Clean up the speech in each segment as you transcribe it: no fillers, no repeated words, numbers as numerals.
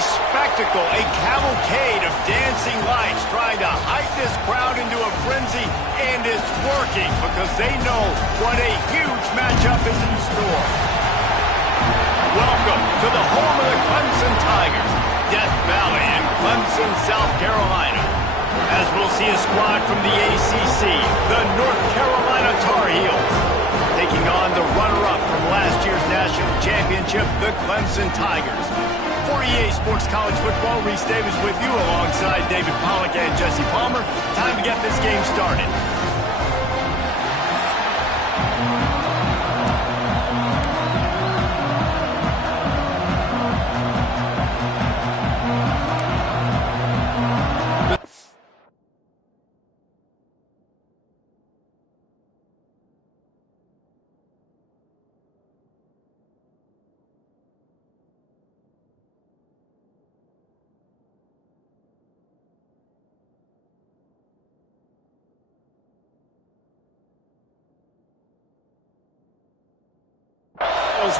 spectacle, a cavalcade of dancing lights trying to hype this crowd into a frenzy, and it's working because they know what a huge matchup is in store. Welcome to the home of the Clemson Tigers, Death Valley in Clemson, South Carolina. As we'll see a squad from the ACC, the North Carolina Tar Heels, taking on the runner-up from last year's national championship, the Clemson Tigers. For EA Sports College Football, Reese Davis with you alongside David Pollack and Jesse Palmer. Time to get this game started.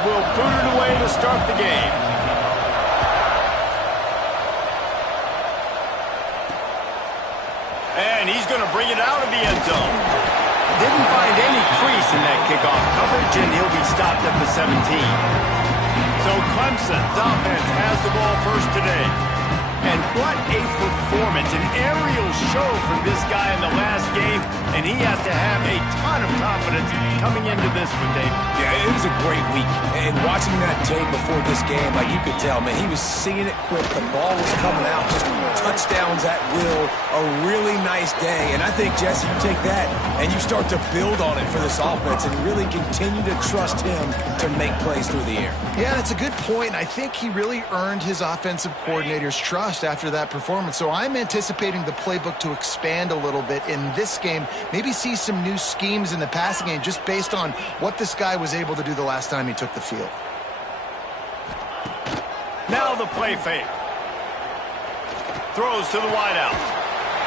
Will boot it away to start the game. And he's going to bring it out of the end zone. Didn't find any crease in that kickoff coverage, and he'll be stopped at the 17. So Clemson's offense has the ball first today. And what a performance, an aerial show from this guy in the last game, and he has to have a ton of confidence coming into this one, Dave. Yeah, it was a great week, and watching that tape before this game, like you could tell, man, he was seeing it quick, the ball was coming out, just touchdowns at will, a really nice day, and I think, Jesse, you take that, and you start to build on it for this offense and really continue to trust him to make plays through the air. Yeah, that's a good point. I think he really earned his offensive coordinator's trust after that performance. So I'm anticipating the playbook to expand a little bit in this game, maybe see some new schemes in the passing game just based on what this guy was able to do the last time he took the field. Now the play fake. Throws to the wideout.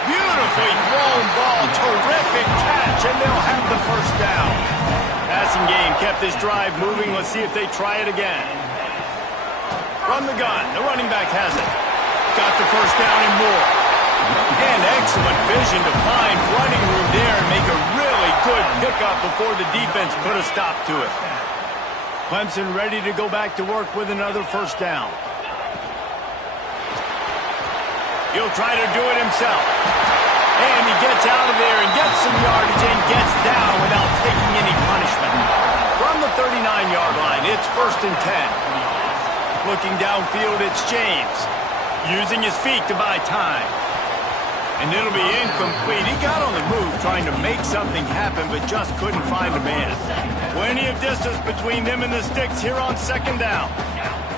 Beautifully thrown ball. Terrific catch, and they'll have the first down. Passing game kept this drive moving. Let's see if they try it again. From the gun. The running back has it. Got the first down and more. And excellent vision to find running room there and make a really good pickup before the defense put a stop to it. Clemson ready to go back to work with another first down. He'll try to do it himself. And he gets out of there and gets some yardage and gets down without taking any punishment. From the 39-yard line, it's 1st and 10. Looking downfield, it's James. Using his feet to buy time. And it'll be incomplete. He got on the move trying to make something happen, but just couldn't find a man. Plenty of distance between them and the sticks here on 2nd down.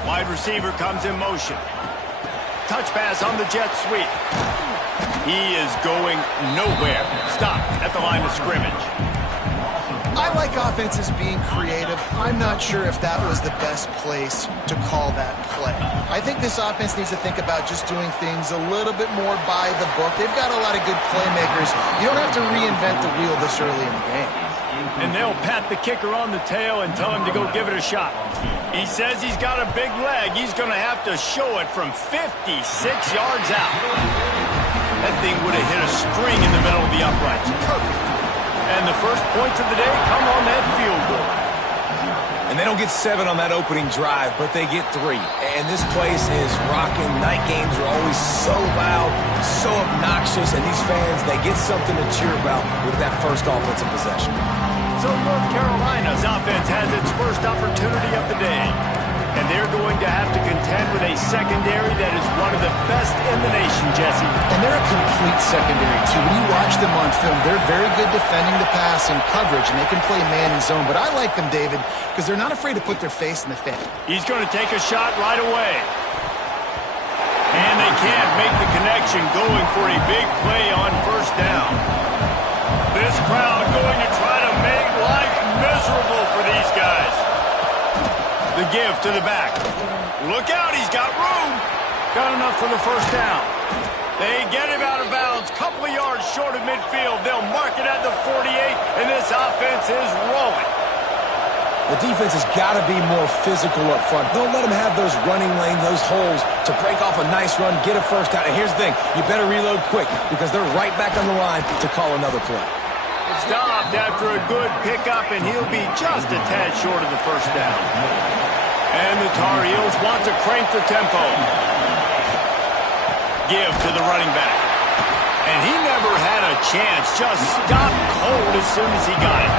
Wide receiver comes in motion. Touch pass on the jet sweep. He is going nowhere. Stopped at the line of scrimmage. I like offenses being creative. I'm not sure if that was the best place to call that play. I think this offense needs to think about just doing things a little bit more by the book. They've got a lot of good playmakers. You don't have to reinvent the wheel this early in the game. And they'll pat the kicker on the tail and tell him to go give it a shot. He says he's got a big leg. He's going to have to show it from 56 yards out. That thing would have hit a string in the middle of the uprights. Perfect. And the first points of the day come on that field goal. And they don't get 7 on that opening drive, but they get 3. And this place is rocking. Night games are always so loud, so obnoxious, and these fans, they get something to cheer about with that first offensive possession. So North Carolina's offense has its first opportunity of the day. And they're going to have to contend with a secondary that is one of the best in the nation, Jesse. And they're a complete secondary, too. When you watch them on film, they're very good defending the pass and coverage, and they can play man and zone. But I like them, David, because they're not afraid to put their face in the fan. He's going to take a shot right away. And they can't make the connection, going for a big play on 1st down. This crowd going to try to make life miserable for these guys. The give to the back. Look out, he's got room. Got enough for the first down. They get him out of bounds, couple of yards short of midfield. They'll mark it at the 48, and this offense is rolling. The defense has got to be more physical up front. Don't let them have those running lanes, those holes to break off a nice run, get a first down. And here's the thing, you better reload quick because they're right back on the line to call another play. Stopped after a good pickup, and he'll be just a tad short of the first down. And the Tar Heels want to crank the tempo. Give to the running back. And he never had a chance, just stopped cold as soon as he got it.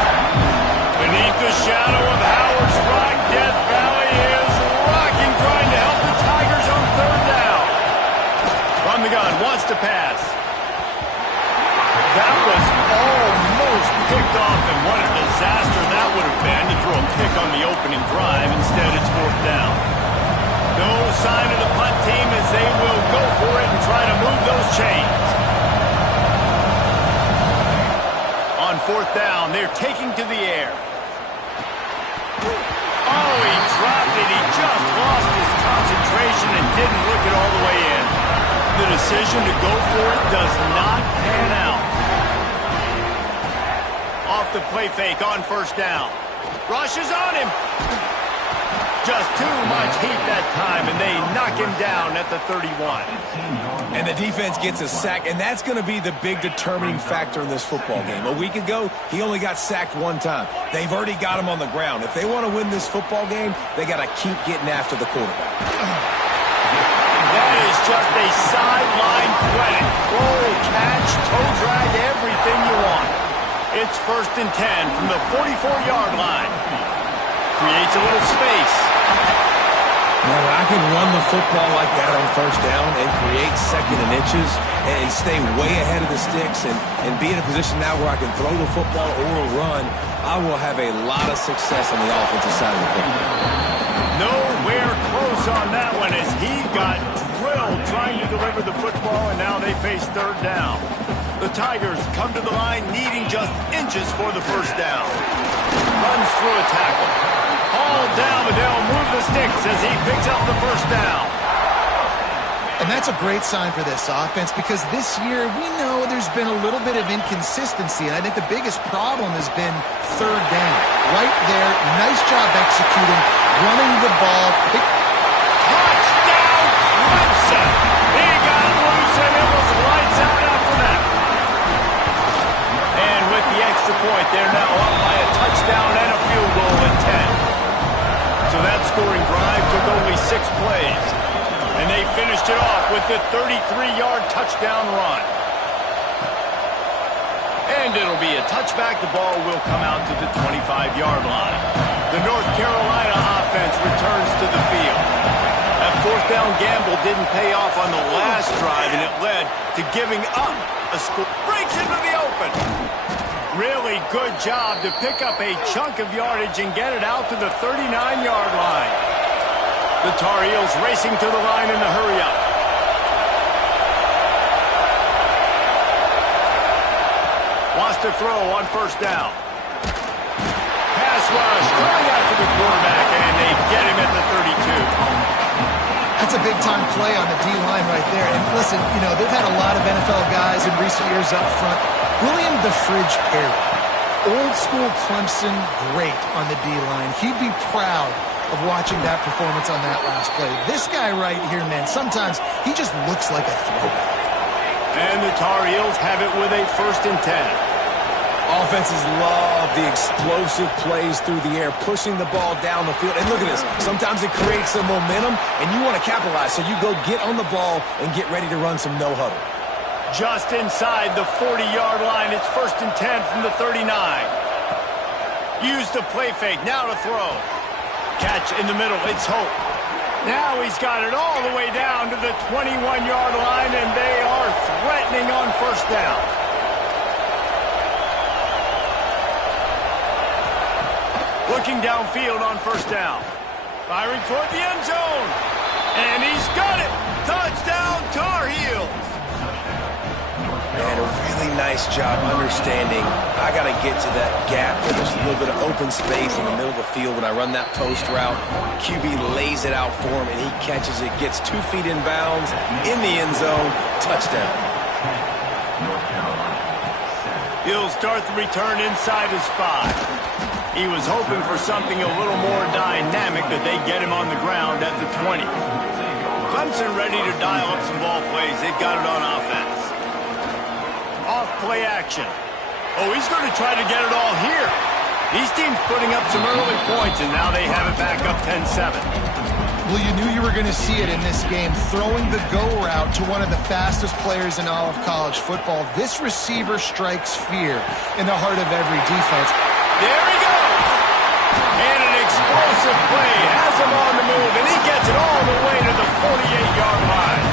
Beneath the shadow of Howard's Rock, Death Valley is rocking, trying to help the Tigers on third down. From the gun, wants to pass. That was almost picked off, and what a disaster that would have been to throw a pick on the opening drive. Instead, it's fourth down. No sign of the punt team as they will go for it and try to move those chains. On fourth down, they're taking to the air. Oh, he dropped it. He just lost his concentration and didn't look it all the way in. The decision to go for it does not pan out. Off the play fake on first down. Rushes on him. Just too much heat that time, and they knock him down at the 31. And the defense gets a sack, and that's going to be the big determining factor in this football game. A week ago, he only got sacked one time. They've already got him on the ground. If they want to win this football game, they got to keep getting after the quarterback. That is just a sideline credit. Roll, catch, toe drag, everything you want. It's 1st and 10 from the 44-yard line. Creates a little space. Now, I can run the football like that on first down and create second and inches and stay way ahead of the sticks and be in a position now where I can throw the football or run. I will have a lot of success on the offensive side of the football. Nowhere close on that one as he got drilled trying to deliver the football, and now they face third down. The Tigers come to the line needing just inches for the first down. Runs through a tackle. Hauled down, but they'll move the sticks as he picks up the first down. And that's a great sign for this offense because this year we know there's been a little bit of inconsistency, and I think the biggest problem has been third down. Right there, nice job executing, running the ball. Touchdown, Clemson! He got loose, and it was lights out after that. And with the extra point, they're now up by a touchdown and a field goal at 10. So that scoring drive took only 6 plays. And they finished it off with the 33-yard touchdown run. And it'll be a touchback. The ball will come out to the 25-yard line. The North Carolina offense returns to the field. That fourth down gamble didn't pay off on the last drive, and it led to giving up a score. Breaks into the open. Really good job to pick up a chunk of yardage and get it out to the 39-yard line. The Tar Heels racing to the line in the hurry-up. Wants to throw on first down. Pass rush, going after the quarterback, and they get him at the 32. That's a big-time play on the D-line right there. And listen, you know, they've had a lot of NFL guys in recent years up front. William the Fridge Perry, old-school Clemson great on the D-line. He'd be proud of watching that performance on that last play. This guy right here, man, sometimes he just looks like a throwback. And the Tar Heels have it with a 1st and 10. Offenses love the explosive plays through the air, pushing the ball down the field. And look at this. Sometimes it creates some momentum, and you want to capitalize. So you go get on the ball and get ready to run some no-huddle. Just inside the 40-yard line. It's 1st and 10 from the 39. Use the play fake. Now to throw. Catch in the middle. It's Hope. Now he's got it all the way down to the 21-yard line, and they are threatening on first down. Looking downfield on first down. Firing toward the end zone. And he's got it. Touchdown, Tar Heels. And a really nice job understanding I got to get to that gap where there's a little bit of open space in the middle of the field when I run that post route. QB lays it out for him, and he catches it, gets 2 feet in bounds, in the end zone, touchdown. He'll start the return inside his 5. He was hoping for something a little more dynamic, that they get him on the ground at the 20. Clemson ready to dial up some ball plays. They've got it on offense. Off play action. Oh, he's going to try to get it all here. These teams putting up some early points, and now they have it back up 10-7. Well, you knew you were going to see it in this game. Throwing the go route to one of the fastest players in all of college football. This receiver strikes fear in the heart of every defense. There he goes! And an explosive play has him on the move, and he gets it all the way to the 48-yard line.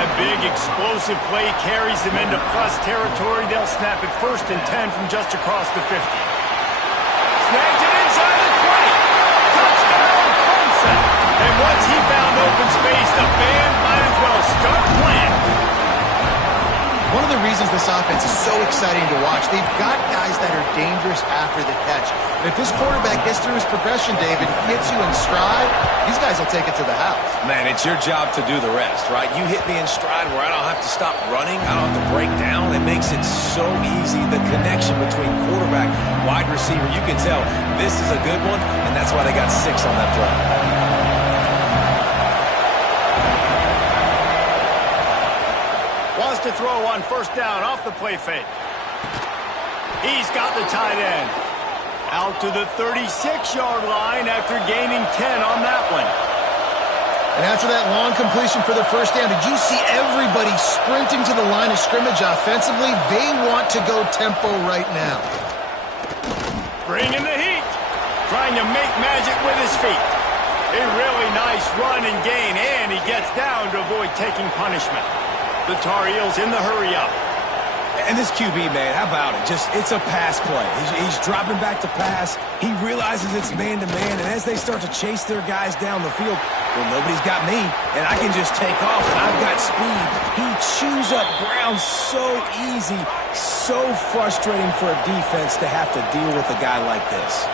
That big explosive play carries them into plus territory. They'll snap it 1st and 10 from just across the 50. Snags it inside the 20. Touchdown, Clemson. And once he found open space, the band might as well start playing. One of the reasons this offense is so exciting to watch, they've got guys that are dangerous after the catch. And if this quarterback gets through his progression, David, hits you in stride, these guys will take it to the house. Man, it's your job to do the rest, right? You hit me in stride where I don't have to stop running. I don't have to break down. It makes it so easy. The connection between quarterback, wide receiver, you can tell this is a good one, and that's why they got 6 on that play. Wants to throw on 1st down off the play fake. He's got the tight end. Out to the 36-yard line after gaining 10 on that one. And after that long completion for the 1st down, did you see everybody sprinting to the line of scrimmage offensively? They want to go tempo right now. Bringing the heat. Trying to make magic with his feet. A really nice run and gain, and he gets down to avoid taking punishment. The Tar Heels in the hurry-up. And this QB, man, how about it? It's a pass play. He's dropping back to pass. He realizes it's man-to-man, and as they start to chase their guys down the field, well, nobody's got me, and I can just take off, and I've got speed. He chews up ground so easy, so frustrating for a defense to have to deal with a guy like this.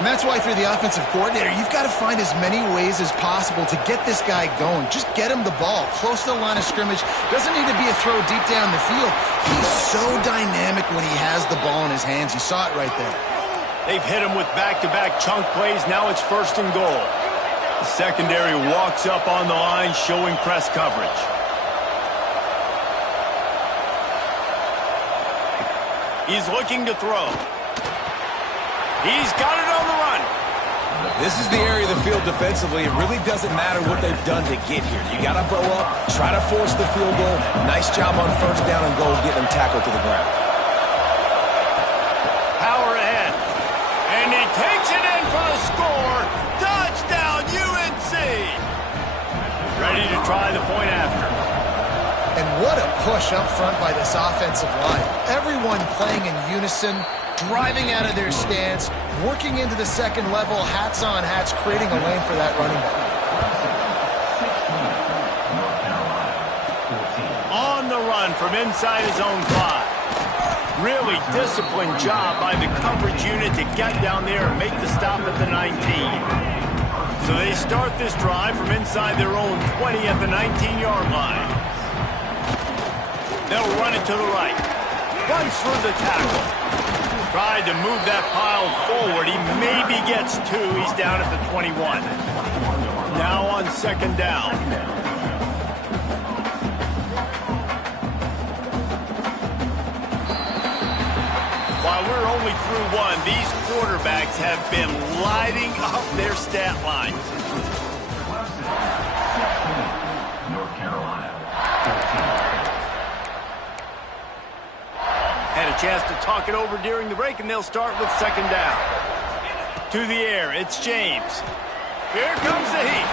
And that's why, through the offensive coordinator, you've got to find as many ways as possible to get this guy going. Just get him the ball close to the line of scrimmage. Doesn't need to be a throw deep down the field. He's so dynamic when he has the ball in his hands. You saw it right there. They've hit him with back-to-back chunk plays. Now it's 1st and goal. The secondary walks up on the line, showing press coverage. He's looking to throw. He's got it on the run. This is the area of the field defensively. It really doesn't matter what they've done to get here. You got to bow up, try to force the field goal. Nice job on 1st down and goal, getting them tackled to the ground. Power ahead. And he takes it in for the score. Touchdown, UNC. Ready to try the point after. And what a push up front by this offensive line. Everyone playing in unison, driving out of their stance, working into the 2nd level, hats on hats, creating a lane for that running back. On the run from inside his own 5. Really disciplined job by the coverage unit to get down there and make the stop at the 19. So they start this drive from inside their own 20 at the 19-yard line. They'll run it to the right. Runs through the tackle. Tried to move that pile forward. He maybe gets 2. He's down at the 21. Now on 2nd down. While we're only through 1, these quarterbacks have been lighting up their stat lines. North Carolina. Had a chance to talk it over during the break, and they'll start with 2nd down. To the air, it's James. Here comes the heat.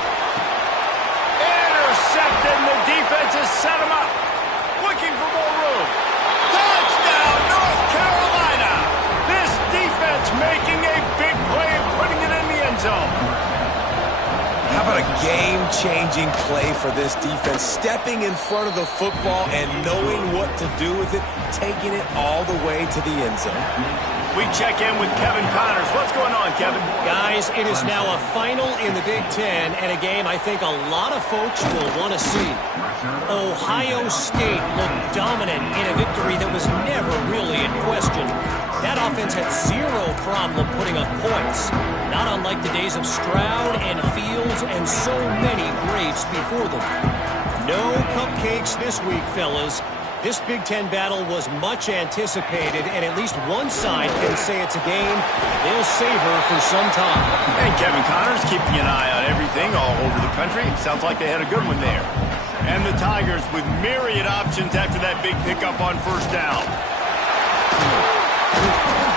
Intercepted, and the defense has set him up. Looking for more room. Touchdown, North Carolina! This defense making a big play and putting it in the end zone. How about a game-changing play for this defense? Stepping in front of the football and knowing what to do with it, taking it all the way to the end zone. We check in with Kevin Connors. What's going on, Kevin? Guys, it is now a final in the Big Ten, and a game I think a lot of folks will want to see. Ohio State looked dominant in a victory that was never really in question. That offense had zero problem putting up points. Not unlike the days of Stroud and Fields and so many greats before them. No cupcakes this week, fellas. This Big Ten battle was much anticipated, and at least one side can say it's a game they'll savor for some time. And Kevin Connor's keeping an eye on everything all over the country. Sounds like they had a good one there. And the Tigers with myriad options after that big pickup on first down.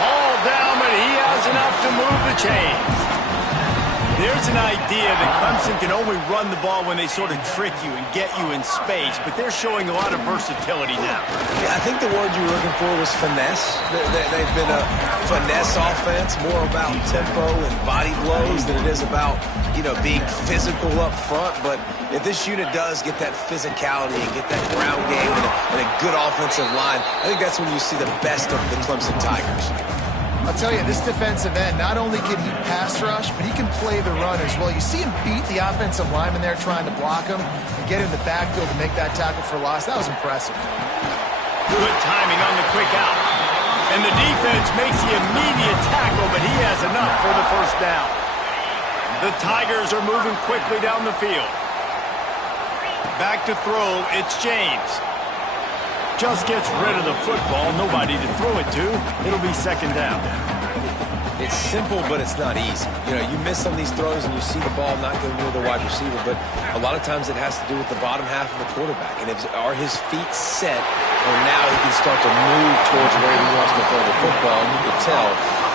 All down, but he has enough to move the chains. There's an idea that Clemson can only run the ball when they sort of trick you and get you in space, but they're showing a lot of versatility now. Yeah, I think the word you were looking for was finesse. They've been a finesse offense, more about tempo and body blows than it is about, being physical up front. But if this unit does get that physicality and get that ground game and a good offensive line, I think that's when you see the best of the Clemson Tigers. I'll tell you, this defensive end, not only can he pass rush, but he can play the run as well. You see him beat the offensive lineman there trying to block him and get in the backfield to make that tackle for loss. That was impressive. Good timing on the quick out. And the defense makes the immediate tackle, but he has enough for the first down. The Tigers are moving quickly down the field. Back to throw, it's James. Just gets rid of the football, nobody to throw it to. It'll be second down. It's simple, but it's not easy. You miss some of these throws and you see the ball not go near the wide receiver, but a lot of times it has to do with the bottom half of the quarterback. And are his feet set, or now he can start to move towards where he wants to throw the football, and you can tell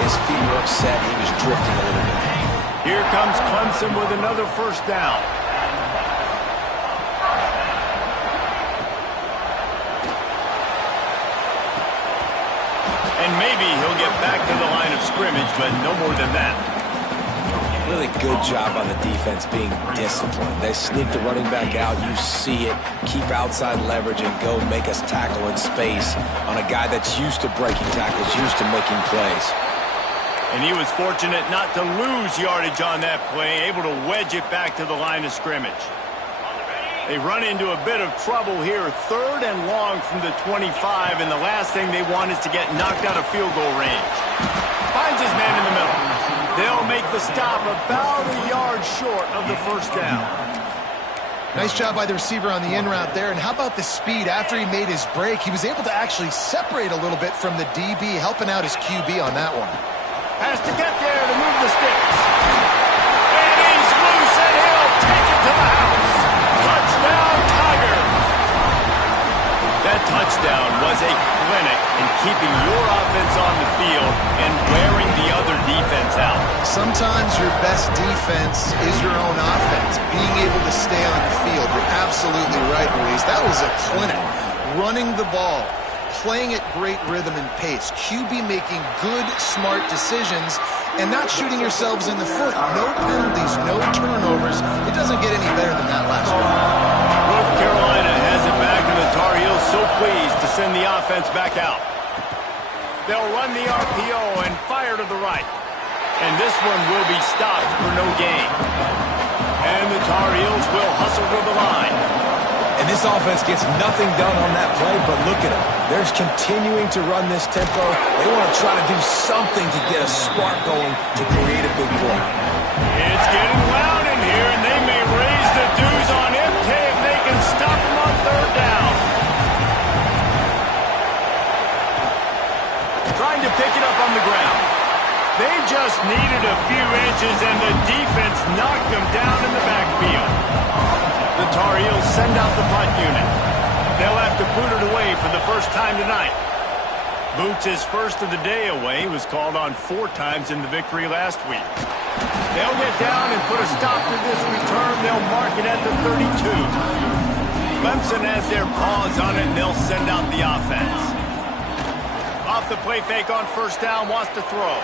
his feet weren't set, he was drifting a little bit. Here comes Clemson with another first down. And maybe he'll get back to the line of scrimmage, but no more than that. Really good job on the defense being disciplined. They sneak the running back out. You see it. Keep outside leverage and go make us tackle in space on a guy that's used to breaking tackles, used to making plays. And he was fortunate not to lose yardage on that play, able to wedge it back to the line of scrimmage. They run into a bit of trouble here, 3rd and long from the 25, and the last thing they want is to get knocked out of field goal range. Finds his man in the middle. They'll make the stop about a yard short of the first down. Nice job by the receiver on the in route there, and how about the speed? After he made his break, he was able to actually separate a little bit from the DB, helping out his QB on that one. Has to get there to move the sticks. And he's loose, and he'll take it to the house. Touchdown, Tigers! That touchdown was a clinic in keeping your offense on the field and wearing the other defense out. Sometimes your best defense is your own offense, being able to stay on the field. You're absolutely right, Luis. That was a clinic. Running the ball, playing at great rhythm and pace, QB making good, smart decisions, and not shooting yourselves in the foot. No penalties, no turnovers. It doesn't get any better than that last week. North Carolina has it back, and the Tar Heels so pleased to send the offense back out. They'll run the RPO and fire to the right. And this one will be stopped for no gain. And the Tar Heels will hustle to the line. And this offense gets nothing done on that play, but look at them. They're continuing to run this tempo. They want to try to do something to get a spark going to create a big play. It's getting loud in here, and they may raise the dues on MK if they can stop them on 3rd down. Trying to pick it up on the ground. They just needed a few inches, and the defense knocked them down in the backfield. The Tar Heels send out the punt unit. They'll have to boot it away for the first time tonight. Boots his first of the day away. He was called on 4 times in the victory last week. They'll get down and put a stop to this return. They'll mark it at the 32. Clemson has their paws on it, and they'll send out the offense. Off the play fake on first down, wants to throw.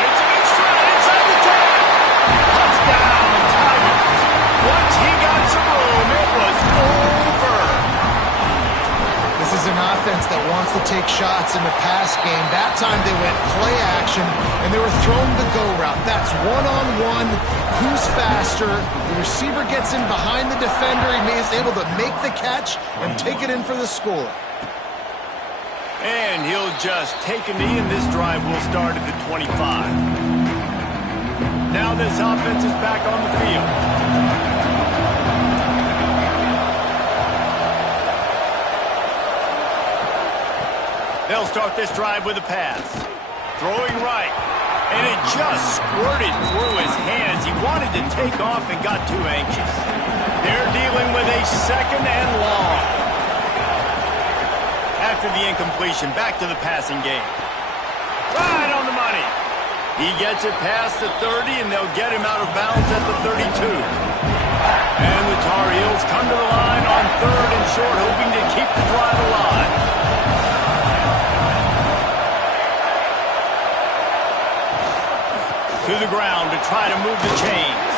It's a big strike inside the 10. Touchdown, Tigers. Once he got some room, it was over. This is an offense that wants to take shots in the pass game. That time they went play action, and they were throwing the go route. That's one-on-one. Who's faster? The receiver gets in behind the defender. He is able to make the catch and take it in for the score. And he'll just take a knee, and this drive will start at the 25. Now this offense is back on the field. They'll start this drive with a pass. Throwing right. And it just squirted through his hands. He wanted to take off and got too anxious. They're dealing with a second and long. After the incompletion, back to the passing game. Right on the money. He gets it past the 30, and they'll get him out of bounds at the 32. And the Tar Heels come to the line on third and short, hoping to keep the drive alive. To the ground to try to move the chains.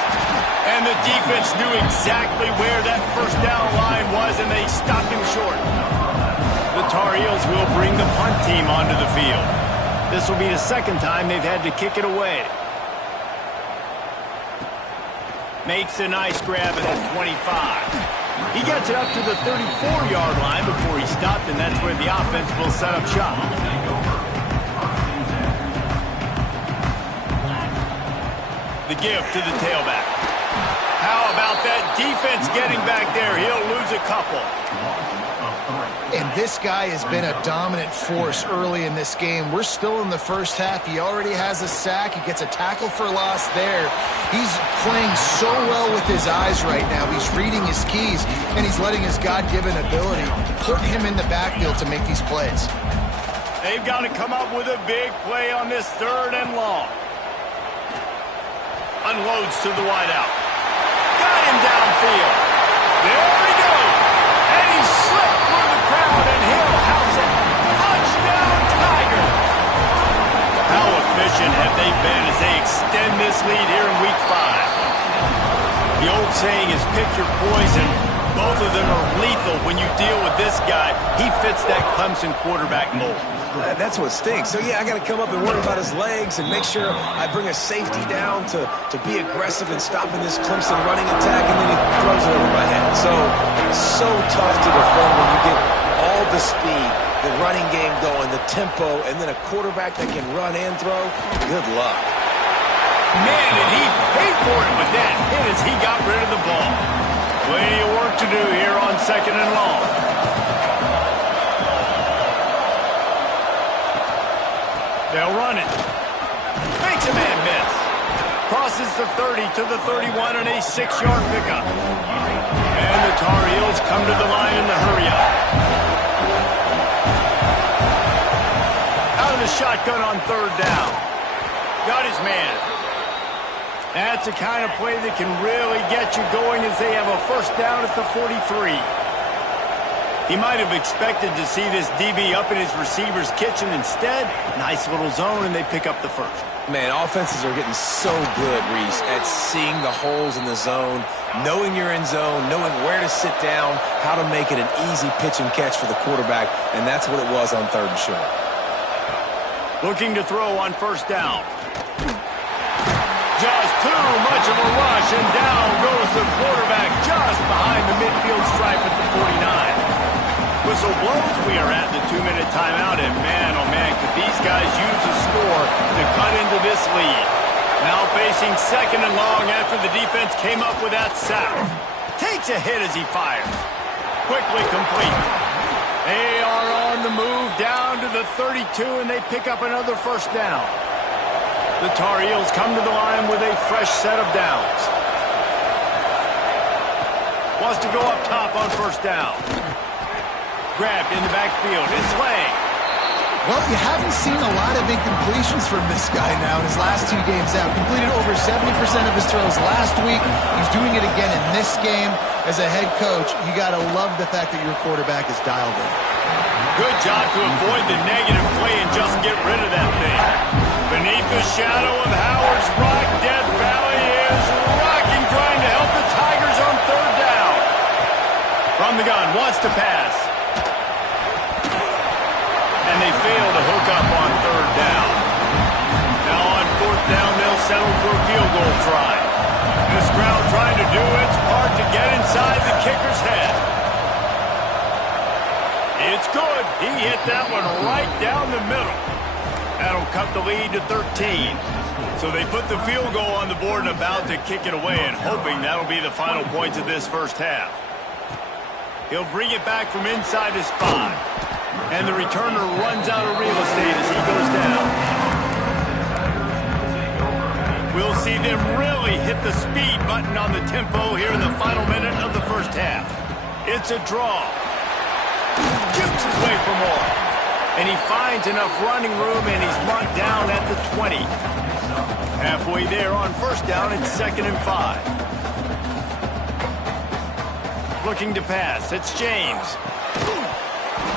And the defense knew exactly where that first down line was, and they stopped him short. The Tar Heels will bring the punt team onto the field. This will be the second time they've had to kick it away. Makes a nice grab at the 25. He gets it up to the 34-yard line before he stopped, and that's where the offense will set up shop. The give to the tailback. How about that defense getting back there? He'll lose a couple. And this guy has been a dominant force early in this game. We're still in the first half. He already has a sack. He gets a tackle for loss there. He's playing so well with his eyes right now. He's reading his keys, and he's letting his God-given ability put him in the backfield to make these plays. They've got to come up with a big play on this third and long. Unloads to the wideout. Got him downfield. There he goes. And he slipped through the crowd, and he'll house it. Touchdown, Tiger. How efficient have they been as they extend this lead here in Week 5? The old saying is pick your poison. Both of them are lethal when you deal with this guy. He fits that Clemson quarterback mold. That's what stinks. So, yeah, I got to come up and worry about his legs and make sure I bring a safety down to be aggressive in stopping this Clemson running attack, and then he throws it over my head. So tough to defend when you get all the speed, the running game going, the tempo, and then a quarterback that can run and throw. Good luck. Man, did he pay for it with that hit as he got rid of the ball. Plenty of work to do here on second and long. They'll run it. Makes a man miss. Crosses the 30 to the 31 and a 6-yard pickup. And the Tar Heels come to the line in the hurry up. Out of the shotgun on third down. Got his man. That's the kind of play that can really get you going as they have a first down at the 43. He might have expected to see this DB up in his receiver's kitchen. Instead, nice little zone, and they pick up the first. Man, offenses are getting so good, Reese, at seeing the holes in the zone, knowing you're in zone, knowing where to sit down, how to make it an easy pitch and catch for the quarterback, and that's what it was on third and short. Looking to throw on first down. Just too much of a rush, and down goes the quarterback just behind the midfield stripe at the 49. Whistle blows. We are at the 2-minute timeout, and man, oh man, could these guys use a score to cut into this lead. Now facing second and long after the defense came up with that sack. Takes a hit as he fires. Quickly complete. They are on the move down to the 32, and they pick up another first down. The Tar Heels come to the line with a fresh set of downs. Wants to go up top on first down. Grabbed in the backfield. It's Lang. Well, you haven't seen a lot of incompletions from this guy now in his last 2 games out. Completed over 70% of his throws last week. He's doing it again in this game. As a head coach, you got to love the fact that your quarterback is dialed in. Good job to avoid the negative play and just get rid of that thing. Beneath the shadow of Howard's Rock, Death Valley is rocking, trying to help the Tigers on third down. From the gun, wants to pass. And they fail to hook up on third down. Now on fourth down, they'll settle for a field goal try. This crowd trying to do its part to get inside the kicker's head. It's It's good. He hit that one right down the middle. That'll cut the lead to 13. So they put the field goal on the board and about to kick it away and hoping that'll be the final points of this first half. He'll bring it back from inside his 5. And the returner runs out of real estate as he goes down. We'll see them really hit the speed button on the tempo here in the final minute of the first half. It's a draw. Jukes his way for more. And he finds enough running room, and he's marked down at the 20. Halfway there on first down, it's 2nd and 5. Looking to pass. It's James.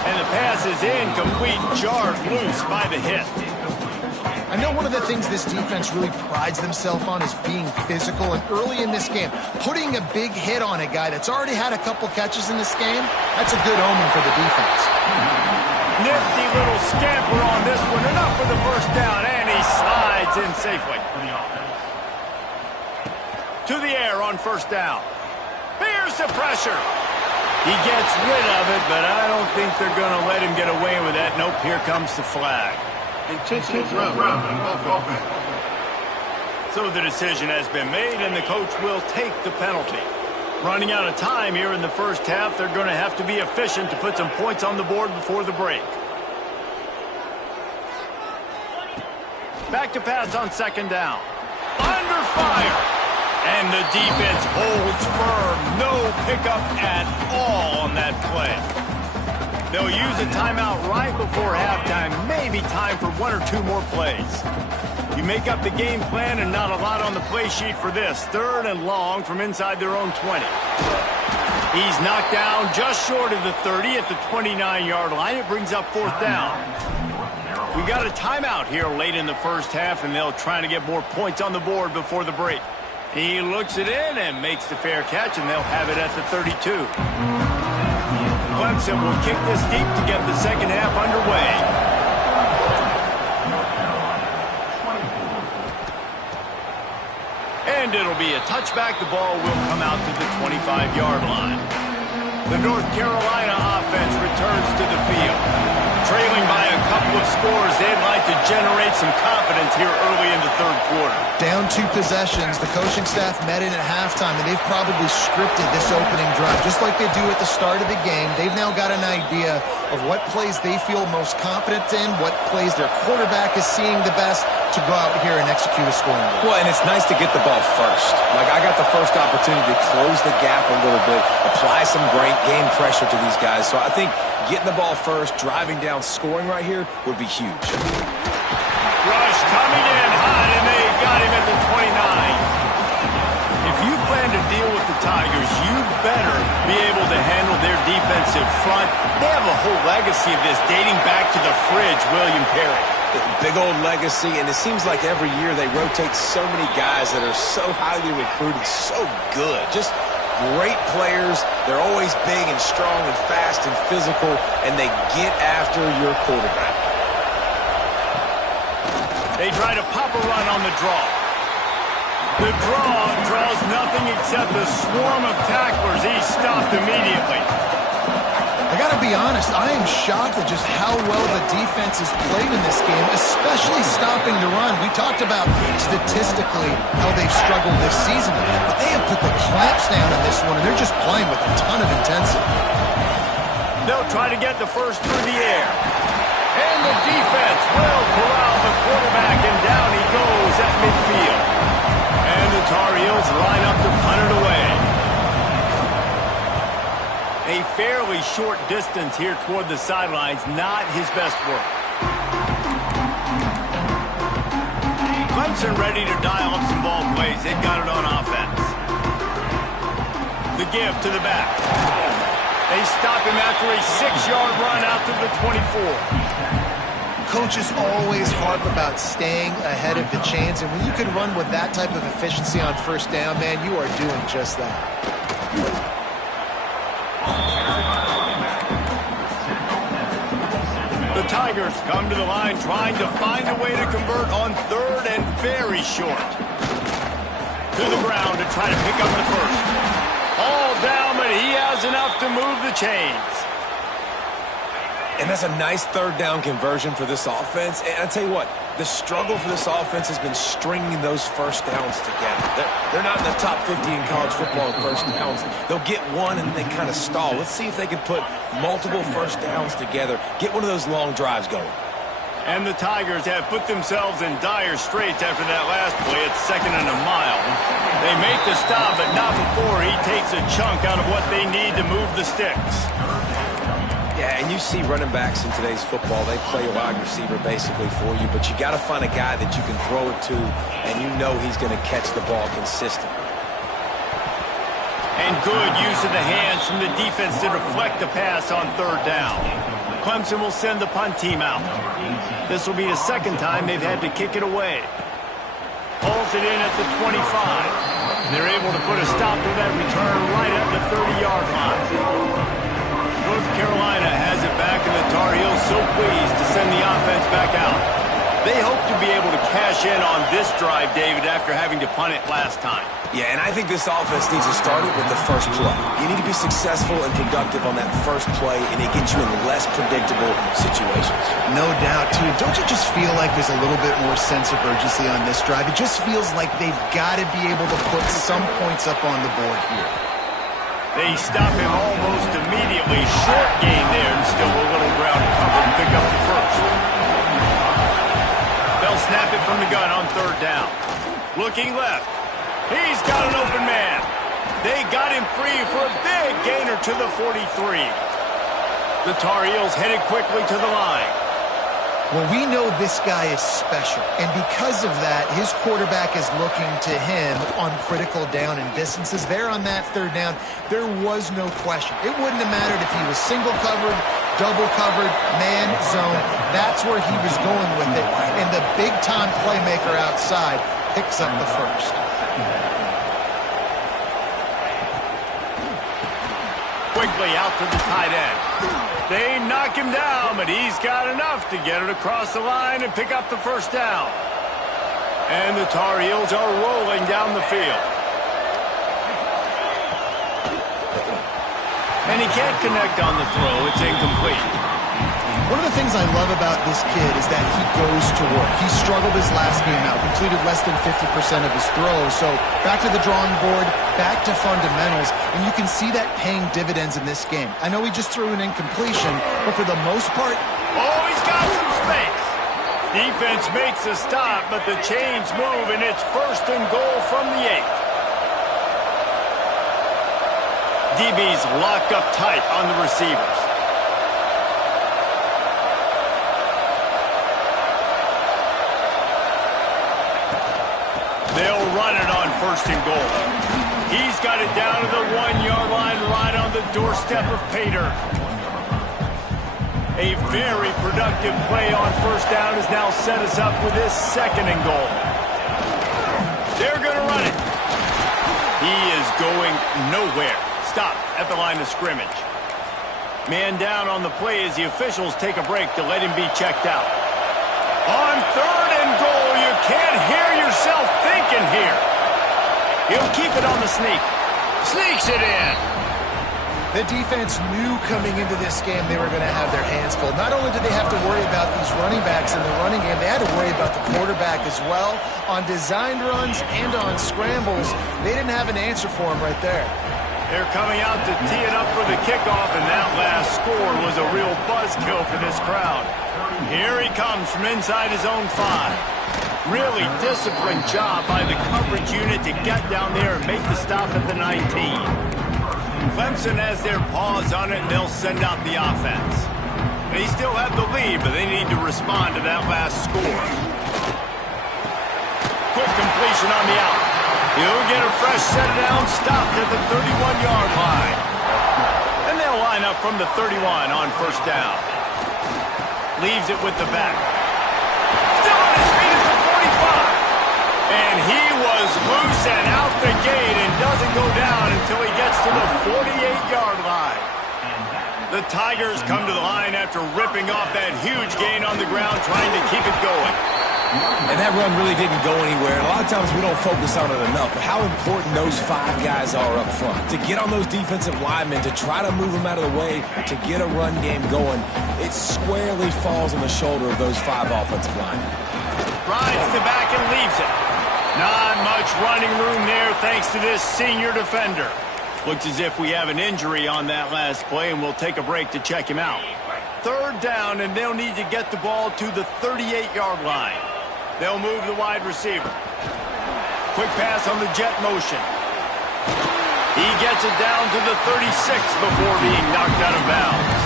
And the pass is incomplete, jarred loose by the hit. I know one of the things this defense really prides themselves on is being physical, and early in this game, putting a big hit on a guy that's already had a couple catches in this game, that's a good omen for the defense. Nifty little scamper on this one, enough for the first down, and he slides in safely. To the air on first down. Here's the pressure. He gets rid of it, but I don't think they're going to let him get away with that. Nope, here comes the flag. Intentional ground. So the decision has been made, and the coach will take the penalty. Running out of time here in the first half, they're going to have to be efficient to put some points on the board before the break. Back to pass on 2nd down. Under fire. And the defense holds firm. No pickup at all on that play. They'll use a timeout right before halftime. Maybe time for 1 or 2 more plays. You make up the game plan and not a lot on the play sheet for this. 3rd and long from inside their own 20. He's knocked down just short of the 30 at the 29-yard line. It brings up 4th down. We got a timeout here late in the first half, and they'll try to get more points on the board before the break. He looks it in and makes the fair catch, and they'll have it at the 32. Clemson will kick this deep to get the second half underway. And it'll be a touchback. The ball will come out to the 25-yard line. The North Carolina offense returns to the field. Trailing by a couple of scores, they'd like to generate some confidence here early in the 3rd quarter. Down 2 possessions, the coaching staff met in at halftime, and they've probably scripted this opening drive. Just like they do at the start of the game, they've now got an idea of what plays they feel most confident in, what plays their quarterback is seeing the best to go out here and execute a scoring drive. Well, and it's nice to get the ball first. Like, I got the first opportunity to close the gap a little bit, apply some great game pressure to these guys. So I think getting the ball first, driving down, scoring right here would be huge. Rush coming in hot, and they got him at the 29. If you plan to deal with the Tigers, you better be able to handle their defensive front. They have a whole legacy of this dating back to the fridge, William Perry. Big old legacy, and it seems like every year they rotate so many guys that are so highly recruited, so good. Just great players. They're always big and strong and fast and physical, and they get after your quarterback. They try to pop a run on the draw. The draw draws nothing except a swarm of tacklers. He's stopped immediately. I got to be honest, I am shocked at just how well the defense has played in this game, especially stopping the run. We talked about statistically how they've struggled this season, but they have put the clamps down in this one, and they're just playing with a ton of intensity. They'll try to get the first through the air. And the defense will corral the quarterback, and down he goes at midfield. And the Tar Heels line up to punt it away. A fairly short distance here toward the sidelines, not his best work. Clemson ready to dial up some ball plays. They've got it on offense. The give to the back. They stop him after a 6-yard run out to the 24. Coaches always harp about staying ahead of the chains, and when you can run with that type of efficiency on first down, man, you are doing just that. The Tigers come to the line trying to find a way to convert on 3rd and very short. To the ground to try to pick up the first. All down, but he has enough to move the chains. And that's a nice third down conversion for this offense. And I tell you what, the struggle for this offense has been stringing those first downs together. They're not in the top 50 in college football in first downs. They'll get one and they kind of stall. Let's see if they can put multiple first downs together, get one of those long drives going. And the Tigers have put themselves in dire straits after that last play at 2nd and a mile. They make the stop, but not before he takes a chunk out of what they need to move the sticks. Yeah, and you see running backs in today's football, they play a wide receiver basically for you, but you got to find a guy that you can throw it to, and you know he's going to catch the ball consistently. And good use of the hands from the defense to deflect the pass on 3rd down. Clemson will send the punt team out. This will be the 2nd time they've had to kick it away. Pulls it in at the 25. They're able to put a stop to that return right at the 30-yard line. North Carolina has it back, and the Tar Heels so pleased to send the offense back out. They hope to be able to cash in on this drive, David, after having to punt it last time. Yeah, and I think this offense needs to start it with the first play. You need to be successful and productive on that first play, and it gets you in less predictable situations. No doubt, too. Don't you just feel like there's a little bit more sense of urgency on this drive? It just feels like they've got to be able to put some points up on the board here. They stop him almost immediately. Short gain there, and still a little ground to cover to pick up the first. They'll snap it from the gun on 3rd down. Looking left. He's got an open man. They got him free for a big gainer to the 43. The Tar Heels headed quickly to the line. Well, we know this guy is special, and because of that, his quarterback is looking to him on critical down and distances. There on that 3rd down, there was no question. It wouldn't have mattered if he was single covered, double covered, man, zone. That's where he was going with it, and the big-time playmaker outside picks up the first. Quickly out to the tight end. They knock him down, but he's got enough to get it across the line and pick up the first down. And the Tar Heels are rolling down the field. And he can't connect on the throw. It's incomplete. One of the things I love about this kid is that he goes to work. He struggled his last game out, completed less than 50% of his throws. So back to the drawing board, back to fundamentals, and you can see that paying dividends in this game. I know he just threw an incompletion, but for the most part... Oh, he's got some space. Defense makes a stop, but the chains move, and it's 1st and goal from the 8. DB's locked up tight on the receivers. They'll run it on 1st and goal. He's got it down to the 1-yard line right on the doorstep of Pater. A very productive play on 1st down has now set us up with this 2nd and goal. They're going to run it. He is going nowhere. Stop at the line of scrimmage. Man down on the play as the officials take a break to let him be checked out. On 3rd and goal, you can't hear yourself thinking here. He'll keep it on the sneak. Sneaks it in. The defense knew coming into this game they were going to have their hands full. Not only did they have to worry about these running backs in the running game, they had to worry about the quarterback as well. On designed runs and on scrambles, they didn't have an answer for him right there. They're coming out to tee it up for the kickoff, and that last score was a real buzzkill for this crowd. Here he comes from inside his own 5. Really disciplined job by the coverage unit to get down there and make the stop at the 19. Clemson has their paws on it, and they'll send out the offense. They still have the lead, but they need to respond to that last score. Quick completion on the out. He'll get a fresh set down, stopped at the 31-yard line. And they'll line up from the 31 on 1st down. Leaves it with the back. Still on his feet at the 45. And he was loose and out the gate and doesn't go down until he gets to the 48-yard line. The Tigers come to the line after ripping off that huge gain on the ground, trying to keep it going. And that run really didn't go anywhere. And a lot of times we don't focus on it enough. But how important those 5 guys are up front. To get on those defensive linemen, to try to move them out of the way, to get a run game going, it squarely falls on the shoulder of those 5 offensive linemen. Rides the back and leaves it. Not much running room there thanks to this senior defender. Looks as if we have an injury on that last play, and we'll take a break to check him out. 3rd down, and they'll need to get the ball to the 38-yard line. They'll move the wide receiver. Quick pass on the jet motion. He gets it down to the 36 before being knocked out of bounds.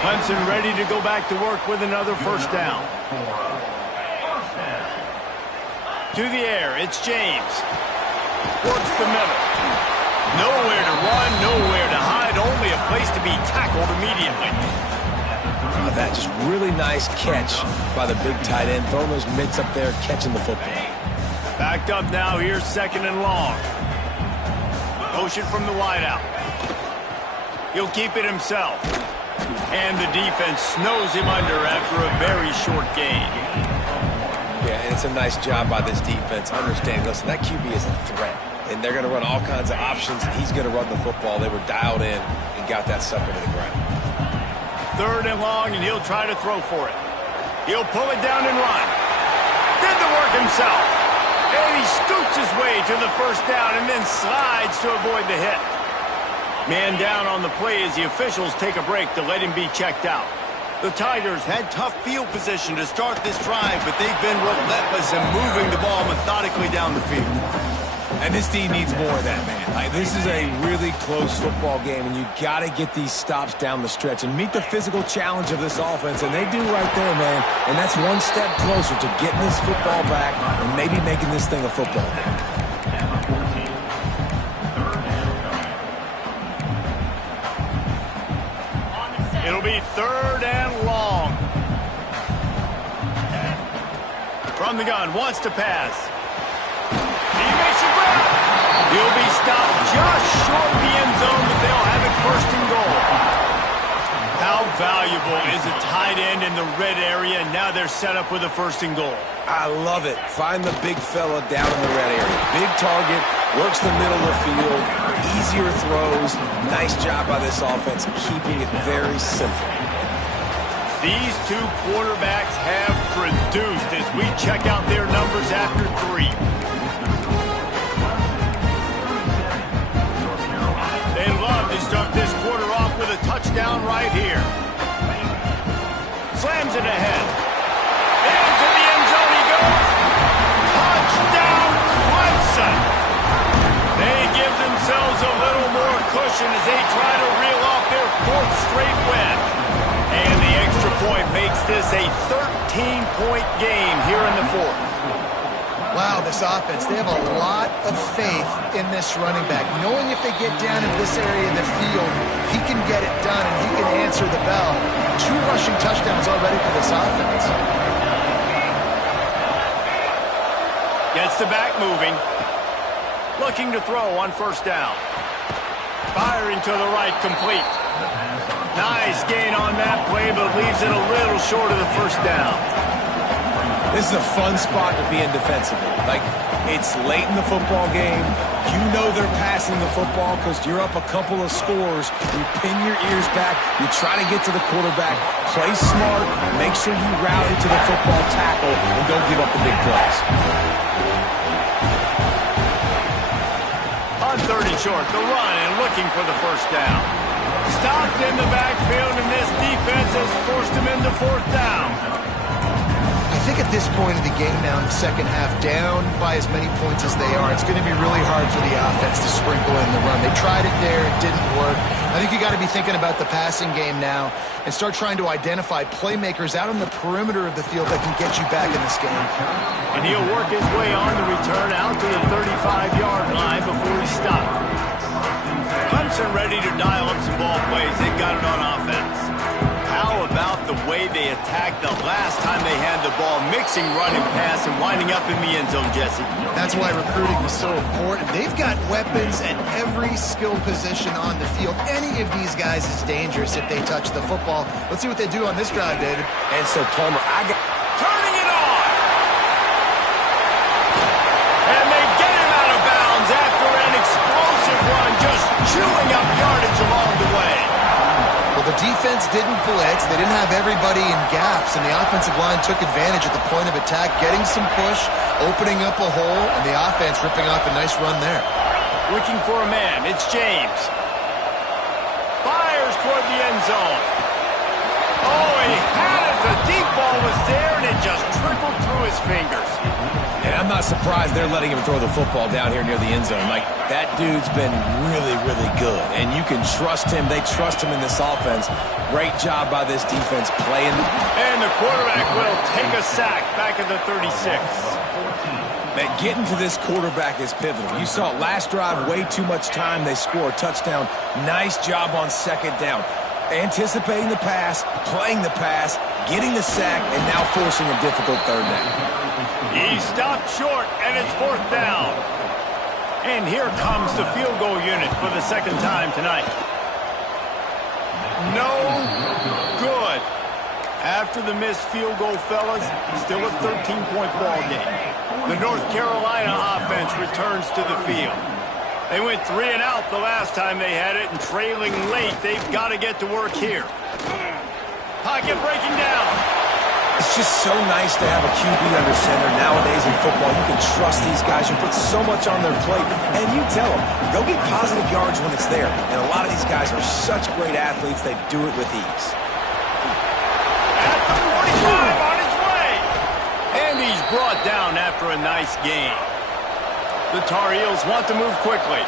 Clemson ready to go back to work with another 1st down. To the air, it's James. Works the middle. Nowhere to run, nowhere to hide, only a place to be tackled immediately. That just really nice catch by the big tight end. Throwing those mitts up there, catching the football. Backed up now, here's 2nd and long. Motion from the wideout. He'll keep it himself. And the defense snows him under after a very short gain. Yeah, and it's a nice job by this defense. Understanding, listen, that QB is a threat. And they're going to run all kinds of options, and he's going to run the football. They were dialed in and got that sucker to the ground. 3rd and long, and he'll try to throw for it. He'll pull it down and run. Did the work himself. And he scoots his way to the 1st down and then slides to avoid the hit. Man down on the play as the officials take a break to let him be checked out. The Tigers had tough field position to start this drive, but they've been relentless in moving the ball methodically down the field. And this team needs more of that, man. Like, this is a really close football game, and you got to get these stops down the stretch and meet the physical challenge of this offense, and they do right there, man. And that's one step closer to getting this football back and maybe making this thing a football game. It'll be 3rd and long. From the gun, wants to pass. He makes a grab. He'll be stopped just short of the end zone, but they'll have it 1st and goal. How valuable is a tight end in the red area, and now they're set up with a 1st and goal. I love it. Find the big fella down in the red area. Big target, works the middle of the field, easier throws. Nice job by this offense, keeping it very simple. These 2 quarterbacks have produced as we check out their numbers after 3. They love to start this quarter off with a touchdown right here. Slams it ahead. Into the end zone he goes. Touchdown, Clemson. They give themselves a little more cushion as they try to reel off their 4th straight win. And the extra point makes this a 13-point game here in the 4th. Wow, this offense, they have a lot of faith in this running back. Knowing if they get down in this area of the field, he can get it done and he can answer the bell. 2 rushing touchdowns already for this offense. Gets the back moving. Looking to throw on 1st down. Firing to the right, complete. Nice gain on that play, but leaves it a little short of the 1st down. This is a fun spot to be in defensively. Like, it's late in the football game. You know they're passing the football because you're up a couple of scores. You pin your ears back. You try to get to the quarterback. Play smart. Make sure you rally to the football tackle and don't give up the big plays. On 3rd and short, the run and looking for the 1st down. Stopped in the backfield, and this defense has forced him into 4th down. I think at this point of the game now in the 2nd half, down by as many points as they are, it's going to be really hard for the offense to sprinkle in the run. They tried it there, it didn't work. I think you got to be thinking about the passing game now and start trying to identify playmakers out on the perimeter of the field that can get you back in this game. And he'll work his way on the return out to the 35-yard line before he's stopped. Clemson ready to dial up some ball plays. They've got it on offense. How about the way they attacked the last time they had the ball, mixing run and pass and winding up in the end zone, Jesse? That's why recruiting is so important. They've got weapons at every skill position on the field. Any of these guys is dangerous if they touch the football. Let's see what they do on this drive, David. And so, Plummer, turning it on. And they get him out of bounds after an explosive run, just chewing up yardage along the way. Well, the defense didn't blitz. They didn't have everybody in gaps, and the offensive line took advantage at the point of attack, getting some push, opening up a hole, and the offense ripping off a nice run there. Looking for a man. It's James. Fires toward the end zone. Oh, he had it. The deep ball was there, and it just trickled through his fingers. And I'm not surprised they're letting him throw the football down here near the end zone. Like, that dude's been really, really good. And you can trust him. They trust him in this offense. Great job by this defense playing. And the quarterback will take a sack back at the 36. Man, getting to this quarterback is pivotal. You saw it last drive, way too much time. They score a touchdown. Nice job on second down. Anticipating the pass, playing the pass, getting the sack, and now forcing a difficult third down. He stopped short, and it's fourth down. And here comes the field goal unit for the second time tonight. No good. After the missed field goal, fellas, still a 13-point ball game. The North Carolina offense returns to the field. They went 3 and out the last time they had it, and trailing late, they've got to get to work here. Pocket breaking down. It's just so nice to have a QB under center nowadays in football. You can trust these guys. You put so much on their plate, and you tell them, go get positive yards when it's there. And a lot of these guys are such great athletes, they do it with ease. At the 45 on his way. And he's brought down after a nice gain. The Tar Heels want to move quickly.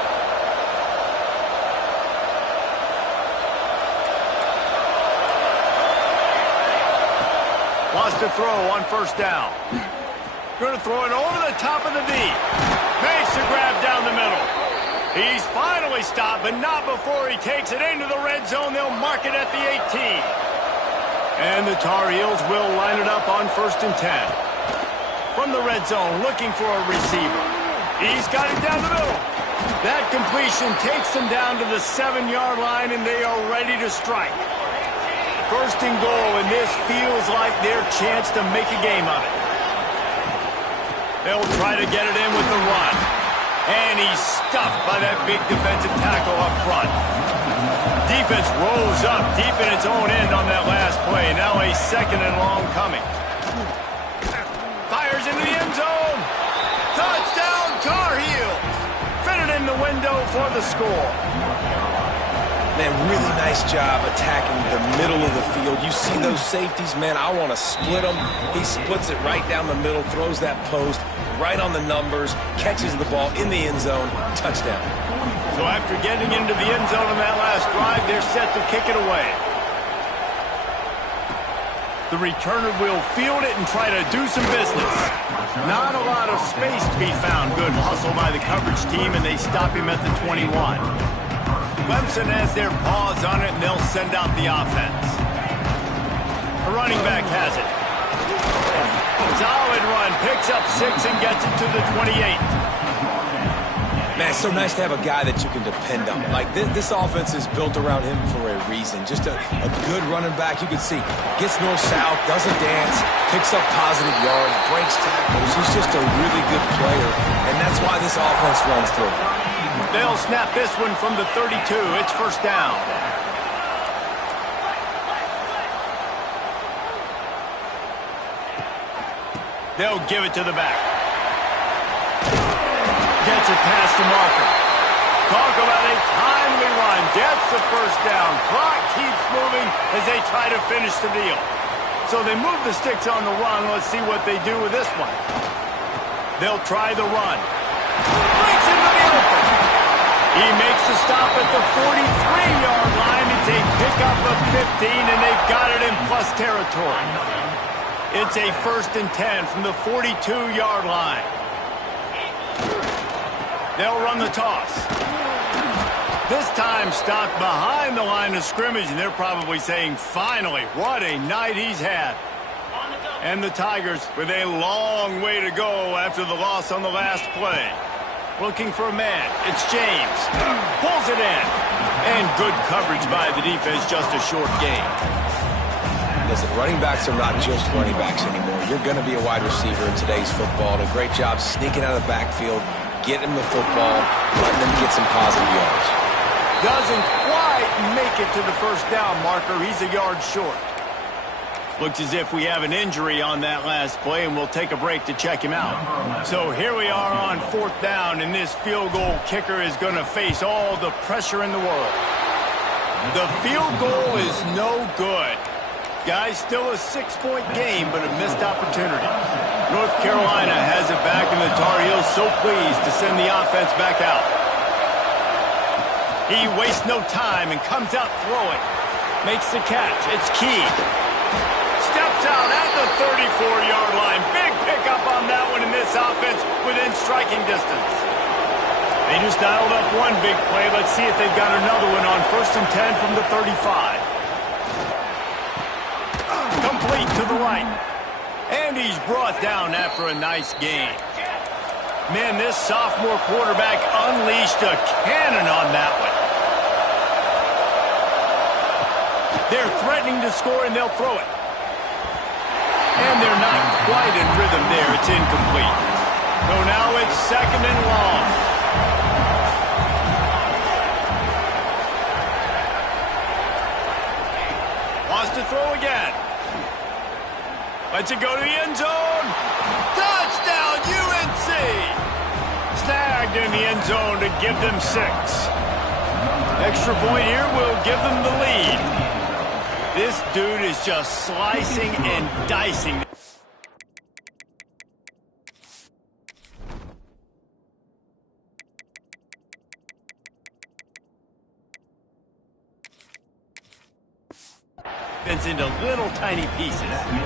Wants to throw on first down. Going to throw it over the top of the D. Makes the grab down the middle. He's finally stopped, but not before he takes it into the red zone. They'll mark it at the 18. And the Tar Heels will line it up on 1st and 10. From the red zone, looking for a receiver. He's got it down the middle. That completion takes them down to the 7-yard line, and they are ready to strike. 1st and goal, and this feels like their chance to make a game of it. They'll try to get it in with the run. And he's stuffed by that big defensive tackle up front. Defense rolls up deep in its own end on that last play. Now a 2nd and long coming. Fires into the end zone. Touchdown, Tar Heels. Fitted in the window for the score. Man, really nice job attacking the middle of the field. You see those safeties, man, I want to split them. He splits it right down the middle, throws that post, right on the numbers, catches the ball in the end zone, touchdown. So after getting into the end zone on that last drive, they're set to kick it away. The returner will field it and try to do some business. Not a lot of space to be found. Good hustle by the coverage team, and they stop him at the 21. Clemson has their paws on it, and they'll send out the offense. The running back has it. Solid run, picks up 6 and gets it to the 28. Man, it's so nice to have a guy that you can depend on. Like, this offense is built around him for a reason. Just a good running back. You can see, gets north-south, doesn't dance, picks up positive yards, breaks tackles. He's just a really good player, and that's why this offense runs through. They'll snap this one from the 32. It's 1st down. They'll give it to the back. Gets it past the marker. Talk about a timely run. Gets the 1st down. Clock keeps moving as they try to finish the deal. So they move the sticks on the run. Let's see what they do with this one. They'll try the run. Breaks into the open. He makes the stop at the 43-yard line. It's a pickup of 15, and they've got it in plus territory. It's a 1st and 10 from the 42-yard line. They'll run the toss. This time stopped behind the line of scrimmage, and they're probably saying, finally, what a night he's had. And the Tigers with a long way to go after the loss on the last play. Looking for a man. It's James. Pulls it in. And good coverage by the defense, just a short gain. Listen, running backs are not just running backs anymore. You're going to be a wide receiver in today's football. Did a great job sneaking out of the backfield, getting the football, letting them get some positive yards. Doesn't quite make it to the first down marker. He's a yard short. Looks as if we have an injury on that last play, and we'll take a break to check him out. So here we are on fourth down, and this field goal kicker is going to face all the pressure in the world. The field goal is no good. Guys, still a 6-point game, but a missed opportunity. North Carolina has it back, and the Tar Heels so pleased to send the offense back out. He wastes no time and comes out throwing. Makes the catch. It's key. Steps out at the 34-yard line. Big pickup on that one in this offense within striking distance. They just dialed up one big play. Let's see if they've got another one on 1st and 10 from the 35. Complete to the right. And he's brought down after a nice gain. Man, this sophomore quarterback unleashed a cannon on that one. They're threatening to score, and they'll throw it. And they're not quite in rhythm there. It's incomplete. So now it's 2nd and long. Wants to throw again. Lets it go to the end zone. Touchdown, UNC! Snagged in the end zone to give them 6. Extra point here will give them the lead. This dude is just slicing and dicing. Into little tiny pieces.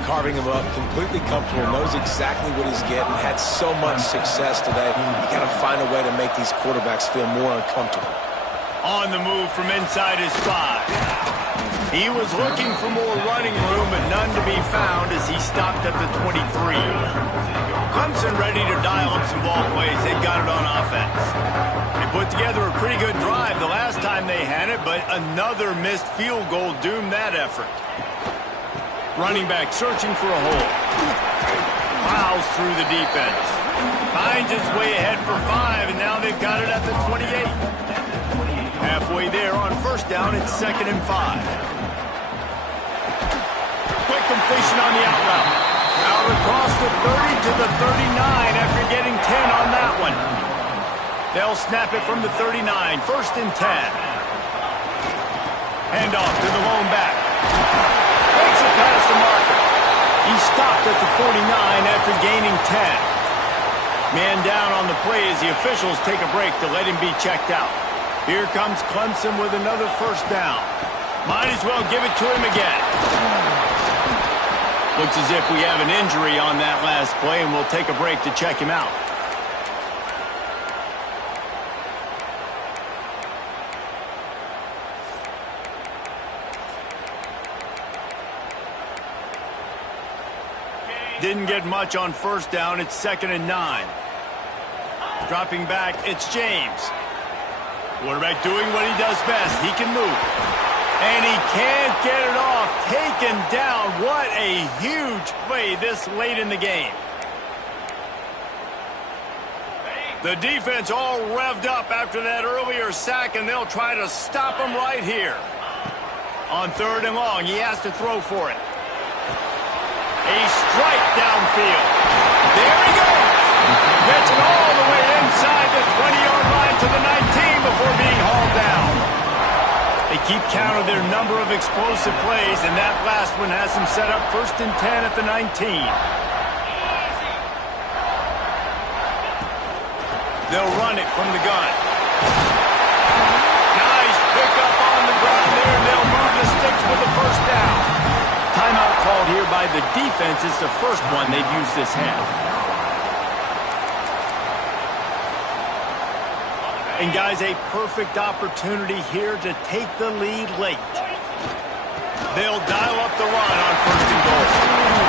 Carving him up, completely comfortable, knows exactly what he's getting, had so much success today. You got to find a way to make these quarterbacks feel more uncomfortable. On the move from inside his 5. He was looking for more running room, but none to be found as he stopped at the 23. Clemson ready to dial up some ball plays. They've got it on offense. They put together a pretty good drive the last time they had it, but another missed field goal doomed that effort. Running back searching for a hole. Plows through the defense. Finds his way ahead for 5, and now they've got it at the 28. Halfway there on 1st down, it's 2nd and 5. Quick completion on the out route. Out across the 30 to the 39 after getting 10 on that one. They'll snap it from the 39, 1st and 10. Handoff to the lone back. Makes it past the marker. He stopped at the 49 after gaining 10. Man down on the play as the officials take a break to let him be checked out. Here comes Clemson with another 1st down. Might as well give it to him again. Looks as if we have an injury on that last play, and we'll take a break to check him out. Didn't get much on 1st down. It's 2nd and 9. Dropping back, it's James. Quarterback doing what he does best. He can move. And he can't get it off. Taken down. What a huge play this late in the game. The defense all revved up after that earlier sack, and they'll try to stop him right here. On 3rd and long, he has to throw for it. A strike downfield. There he goes. Gets it all the way inside the 20-yard line to the 19 before being hauled down. They keep count of their number of explosive plays, and that last one has them set up 1st and 10 at the 19. They'll run it from the gun. Nice pickup on the ground there, and they'll move the sticks with the 1st down. Timeout called here by the defense. It's the first one they've used this half. And guys, a perfect opportunity here to take the lead late. They'll dial up the run on 1st and goal.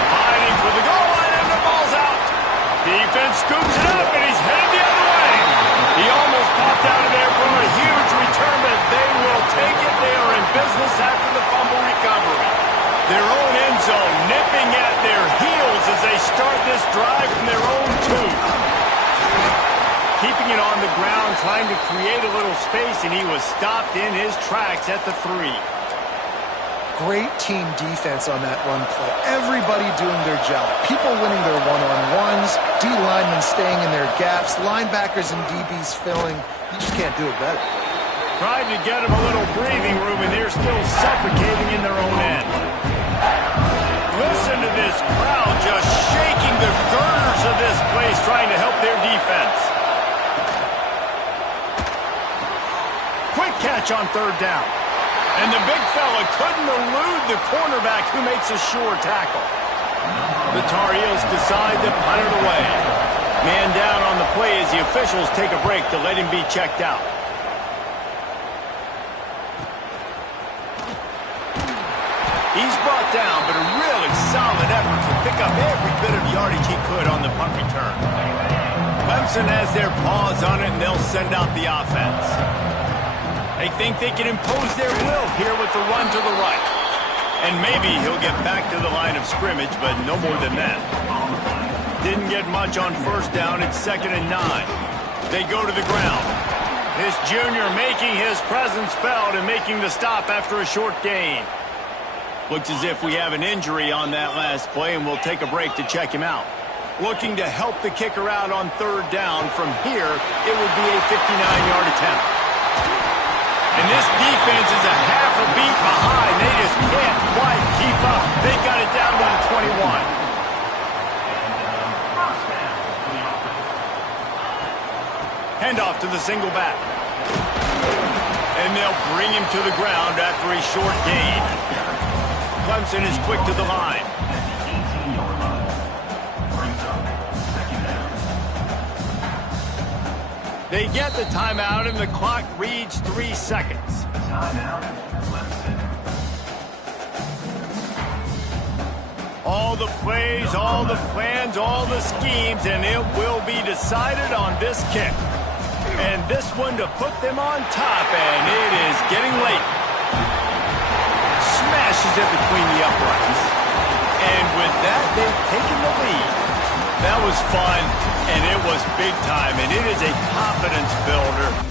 Fighting for the goal line, and the ball's out. Defense scoops it up, and he's headed the other way. He almost popped out of there for a huge return, but they will take it. They are in business after the fumble recovery. Their own end zone. breathing at their heels as they start this drive from their own two. Keeping it on the ground, trying to create a little space, and he was stopped in his tracks at the 3. Great team defense on that run play. Everybody doing their job. People winning their one-on-ones, D linemen staying in their gaps, linebackers and DBs filling. You just can't do it better. Tried to get them a little breathing room, and they're still suffocating in their own end. Listen to this crowd just shaking the girders of this place, trying to help their defense. Quick catch on 3rd down. And the big fella couldn't elude the cornerback who makes a sure tackle. The Tar Heels decide to punt it away. Man down on the play as the officials take a break to let him be checked out. He's brought down, but a really solid effort to pick up every bit of yardage he could on the punt return. Clemson has their paws on it, and they'll send out the offense. They think they can impose their will here with the run to the right. And maybe he'll get back to the line of scrimmage, but no more than that. Didn't get much on 1st down. It's 2nd and 9. They go to the ground. This junior making his presence felt and making the stop after a short gain. Looks as if we have an injury on that last play, and we'll take a break to check him out. Looking to help the kicker out on 3rd down. From here, it would be a 59-yard attempt. And this defense is a half a beat behind. They just can't quite keep up. They got it down to the 21. Handoff to the single back. And they'll bring him to the ground after a short gain. Clemson is quick to the line. They get the timeout, and the clock reads 3 seconds. All the plays, all the plans, all the schemes, and it will be decided on this kick. And this one to put them on top, and it is getting late. Smashes it between the uprights. And with that, they've taken the lead. That was fun, and it was big time, and it is a confidence builder.